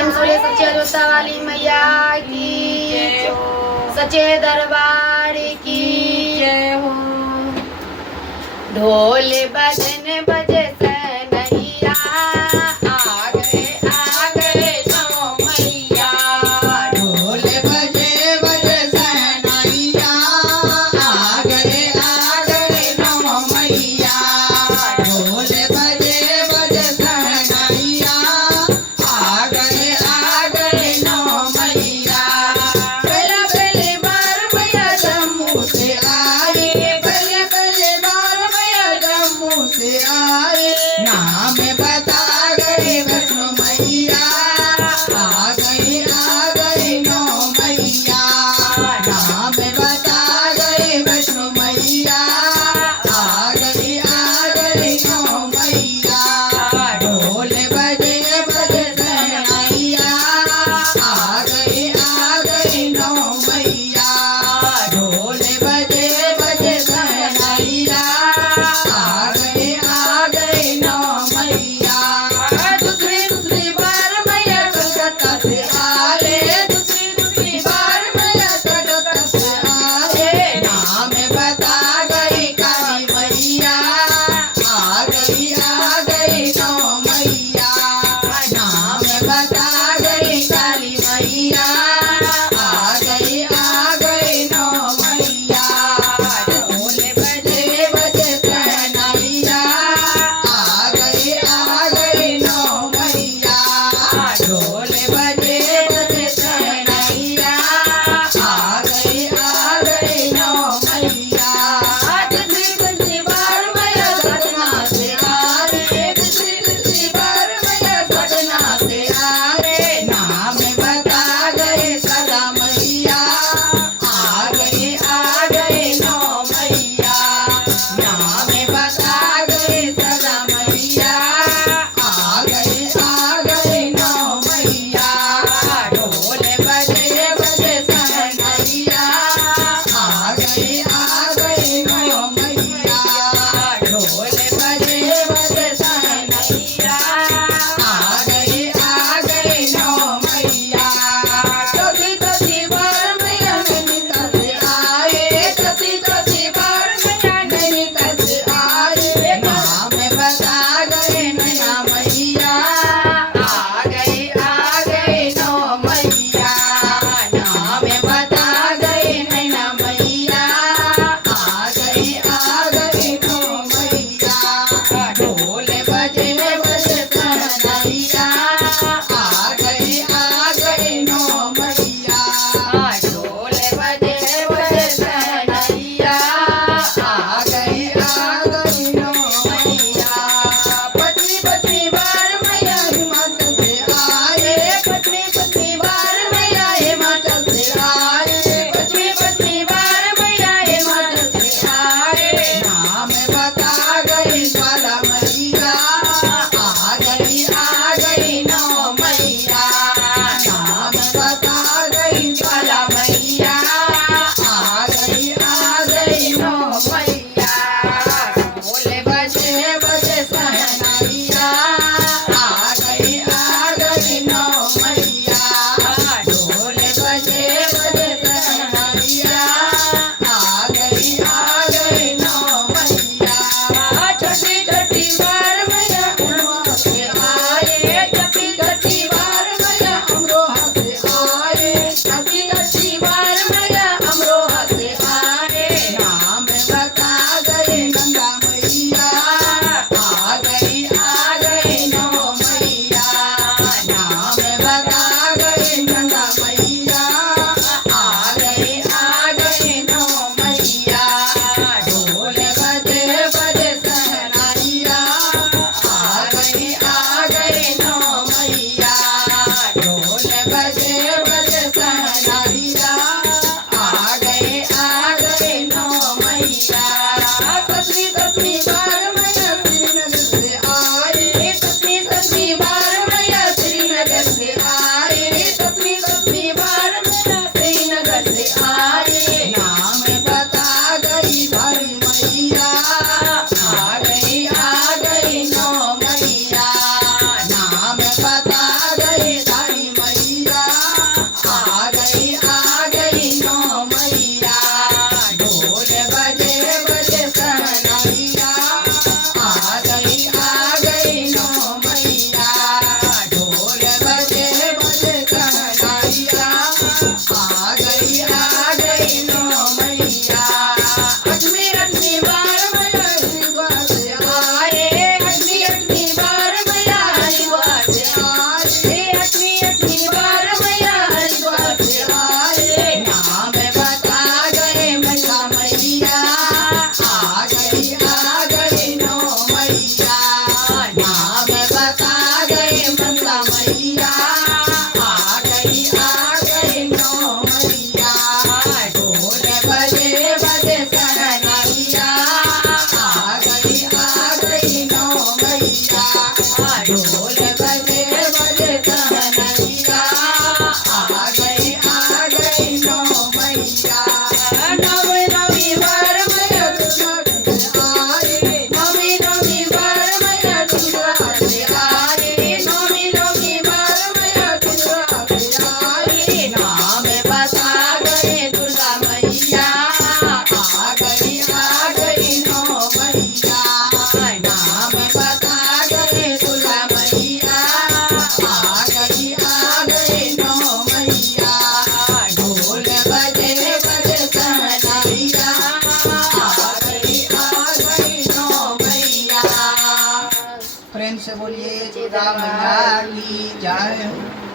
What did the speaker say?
प्रेम से सच्चे जोता वाली मैया की, सच्चे दरबार की जय हो। ढोल बजन बजे सनैया, आ गए नौ मैया। ढोल बजे बजे सनैया, आ गए नौ मैया। ढोल बजे बजे सनैया, आ गए नौ मैया। पहले बार मैया जम्मू से आए, पहले बार मैया जम्मू से आए। नाम बता गए वैष्णो मैया, आ गए नौ मैया। नाम बता गए वैष्णो मैया, आ गए नौ मैया। ढोल बजे बजे सनैया, आ गए नौ मैया। ढोल बजे बजे सनैया, आ गए नौ मैया। दूसरी बार मैया कलकत्ता से आए, दूसरी बार मैया कलकत्ता से आए। नाम बता गई काली मैया, आ गई नौ मैया। नाम बता गई काली मैया, आ गई नौ मैया। ढोल बजे बजे सनैया, आ गई नौ मैया। ढोल बजे बजे सनैया, आ गई नौ मैया। दूसरी बार मैया सतना से आए, दूसरी बार मैया सतना से आए। नाम बता गए सदा मैया, आ गए नौ मैया। नाम बता गए सदा मैया, आ गए नौ मैया। ढोल बजे बजे सनैया, आ गए नौ मैया। ढोल बजे बजे सनैया, आ गए नौ मैया। चौथी बार मैया नैनीताल से आए, चौथी बार मैया नैनीताल से आए। नाम बता गए नैना मैया, आ गए नौ मैया। नाम बता गए नैना मैया, आ गए नौ मैया। ढोल बजे बजे सनैया, आ गए नौ मैया। ढोल बजे बजे सनैया, आ गई नौ मैया। पचमी बार मैया हिमाचल से आए, पचमी बार मैया हिमाचल से आए। पचमी बार मैया हिमाचल से आए। नाम बता गई ज्वाला मैया, आ गई नौ मैया। नाम बता गई ज्वाला मैया, आ गई नौ मैया। ढोल बजे बजे सनैया, आ गई नौ मैया। ढोल बजे बजे सनैया, आ गई नौ मैया। छठी बार मैया उड़वा से आए, छठी मैया आ गई नौ मैया ढोल बजे बजे सहनाइया आ गई नौ मैया ढोल बजे बजे सहनाइया आ गई नौ मैया नवी नवी बार मैया दुर्गा आई नवी नवी बार मैया दुर्गा आई नवी नवी बार मैया दुर्गा आई नाम बता गए दुर्गा मैया आ गई नौ मैया नाम बता गए दुर्गा मैया आ गई नौ मैया ढोल बजे बजे सहनाइया आ गई नौ मैया। प्रेम से बोलिए दुर्गा मैया की जय।